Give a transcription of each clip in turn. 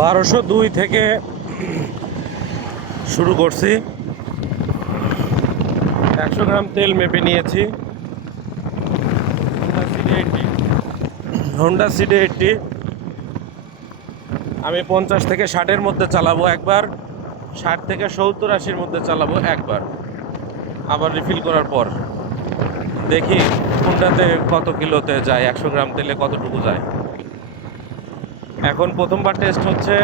1202 থেকে শুরু করছি। 100 গ্রাম তেল মেপে নিয়েছি। হোন্ডা সিডি80 আমি 50 থেকে 60-এর মধ্যে চালাবো একবার, 60 থেকে 70-80-র মধ্যে চালাবো একবার, আবার রিফিল করার পর দেখি কোনটাতে কত কিলোতে যায়, 100 গ্রাম তেলে কতটুকু যায়। এখন প্রথমবার টেস্ট হচ্ছে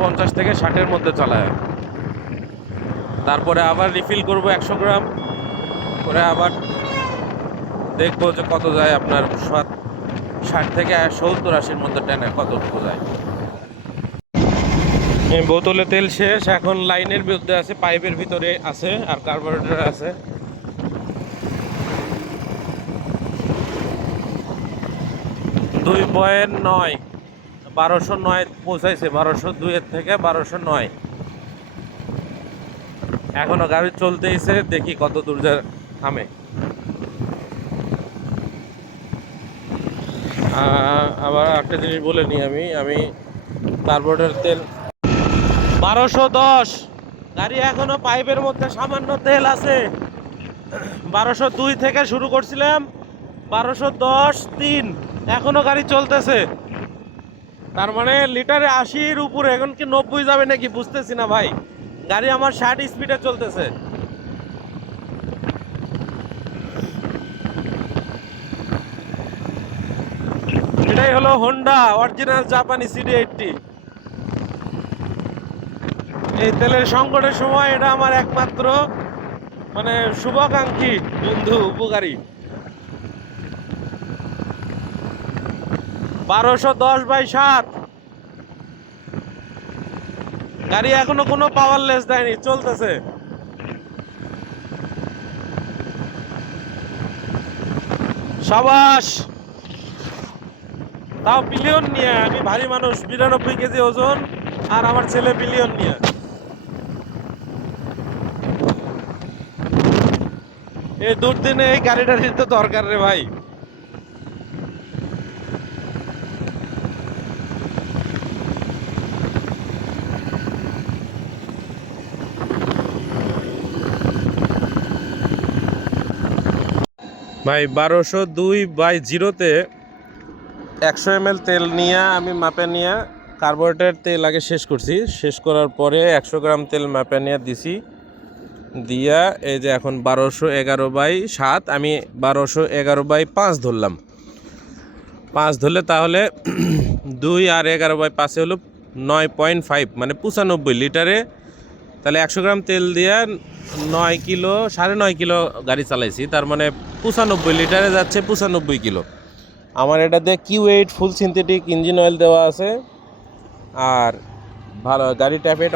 50 থেকে 60-এর মধ্যে চালায়, তারপরে আবার রিফিল করব 100 গ্রাম করে, আবার দেখবো যে কত যায় আপনার 60 থেকে 70-80-র মধ্যে টেনে কতটুকু যায়। বোতলে তেল শেষ, এখন লাইনের বিরুদ্ধে আছে, পাইপের ভিতরে আছে আর কার্বোরেটর আছে। দুই পয়েন্ট 9, 1209 পৌঁছাইছে, 1202-এর থেকে 1209। এখনো গাড়ি চলতেইছে, দেখি কত দূর যায় থামে। আবার একটা জিনিস বলে নিই, আমি কার্বোরেটর তেল 1210, গাড়ি এখনো পাইপের মধ্যে সামান্য তেল আছে। 1202 থেকে শুরু করছিলাম, 1210-3, এখনো গাড়ি চলতেছে। তার মানে লিটারে 80-র উপরে, এখন কি 90 যাবে নাকি বুঝতেছি না ভাই। গাড়ি আমার 60 স্পিডে চলতেছে। এটাই হলো হোন্ডা অরিজিনাল জাপানি সিডি80। এই তেলের সংকটের সময় এটা আমার একমাত্র মানে শুভাকাঙ্ক্ষী বন্ধু, উপকারী। 1210/7, গাড়ি এখনো কোনো পাওয়ারলেস দেয়নি, চলতেছে। সাবাস, তাও বিলিয়ন নিয়ে। আমি ভারী মানুষ, 92 কেজি ওজন, আর আমার ছেলে বিলিয়ন নিয়ে। এই দুর্দিনে এই গাড়িটার তো দরকার রে ভাই। ভাই 1202/0-তে 100 ml তেল নিয়ে আমি মাপে নিয়ে কার্বোরেটর তেল আগে শেষ করছি, শেষ করার পরে 100 গ্রাম তেল মাপে নিয়ে দিছি, দিয়া এই যে এখন 1211/7, আমি 1211/5 ধরলাম। 5 ধরলে তাহলে 2 আর 11/5 হলো 9.5, মানে 95 লিটারে। তাহলে 100 গ্রাম তেল দিয়া 9 কিলো, 9.5 কিলো গাড়ি চালাইছি, তার মানে 95 লিটারে যাচ্ছে 95 কিলো। আমার এটাতে Q8 ফুল সিনথেটিক ইঞ্জিন অয়েল দেওয়া আছে, আর ভালো গাড়ি ট্যাপেট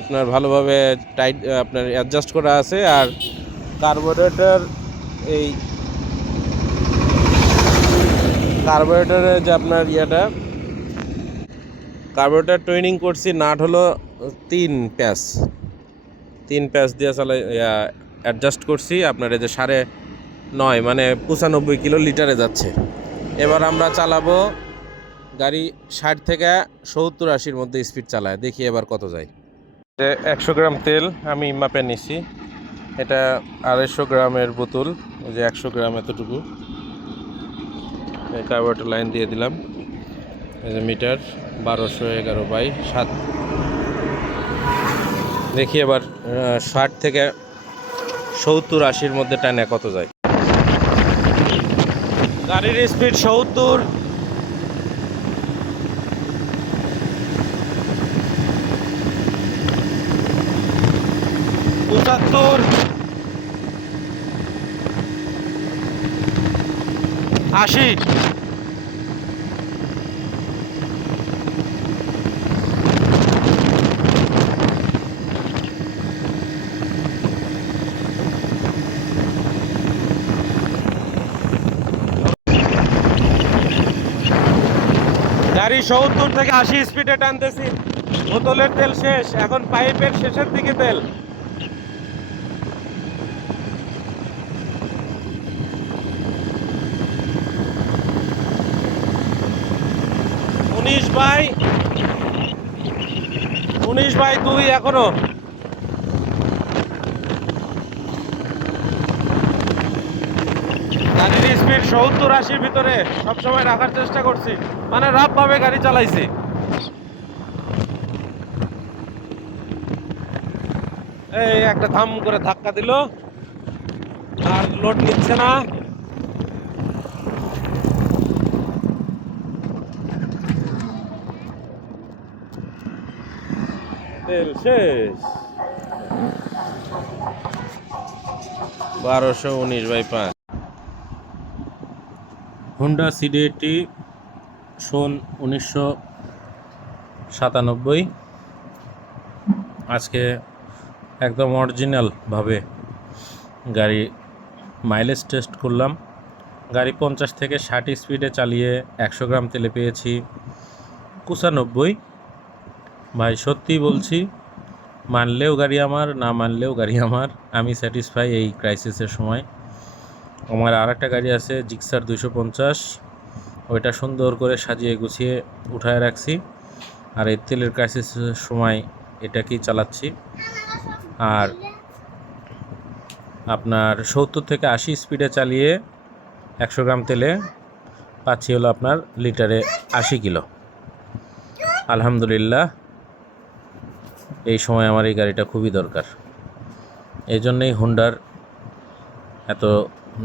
আপনার ভালোভাবে টাইট আপনার অ্যাডজাস্ট করা আছে। আর কার্বোরেটর, এই কার্বোরেটরের যে আপনার ইয়েটা, কার্বোরেটর টুইনিং করছি, নাট হলো 3 প্যাচ, 3 প্যাচ দিয়ে চালাই অ্যাডজাস্ট করছি। আপনার এই যে 9.5, মানে 95 কিলো লিটারে যাচ্ছে। এবার আমরা চালাবো গাড়ি 60 থেকে 70-80-র মধ্যে স্পিড চালায়, দেখি এবার কত যায়। 100 গ্রাম তেল আমি মাপে নিছি, এটা 250 গ্রামের বোতল, ওই যে 100 গ্রাম এতটুকু। এই কার্বোরেটর লাইন দিয়ে দিলাম, এই যে মিটার 1211/7। দেখি এবার 60 থেকে 70-80-র মধ্যে টানে কত যায়। গাড়ির স্পিড 70, 75, 80। গাড়ি 70 থেকে 80 স্পিডে টানতেছি। বোতলের তেল শেষ, এখন পাইপের শেষের দিকে তেল। 19/7 19/2 এখনো। গাড়ির স্পিড 70-80 ভিতরে সবসময় রাখার চেষ্টা করছি, মানে রাফ ভাবে গাড়ি চালাইছি। এই একটা ধাম করে ধাক্কা দিল, আর লোড নিচ্ছে না। তেল শেষ। 1219/5 হুন্ডা সিডি80 সন 1997। আজকে একদম অরিজিনাল ভাবে গাড়ি মাইলেজ টেস্ট করলাম। গাড়ি 50 থেকে 60 স্পিডে চালিয়ে 100 গ্রাম তেলে পেয়েছি 95। ভাই সত্যি বলছি, মানলেও গাড়ি আমার, না মানলেও গাড়ি আমার। আমি স্যাটিসফাই এই ক্রাইসিসের সময়। আমার আর একটা গাড়ি আছে জিক্সার 250, ওইটা সুন্দর করে সাজিয়ে গুছিয়ে উঠায় রাখছি, আর এই তেলের ক্রাইসিসের সময় এটাকেই চালাচ্ছি। আর আপনার 70 থেকে 80 স্পিডে চালিয়ে 100 গ্রাম তেলে পাচ্ছি হলো আপনার লিটারে 80 কিলো। আলহামদুলিল্লাহ, এই সময় আমার এই গাড়িটা খুবই দরকার। এই জন্যেই হুন্ডার এত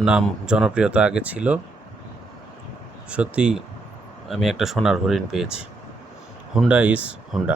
নাম জনপ্রিয়তা আগে ছিল। সত্যি আমি একটা সোনার হরিণ পেয়েছি। Honda is Honda.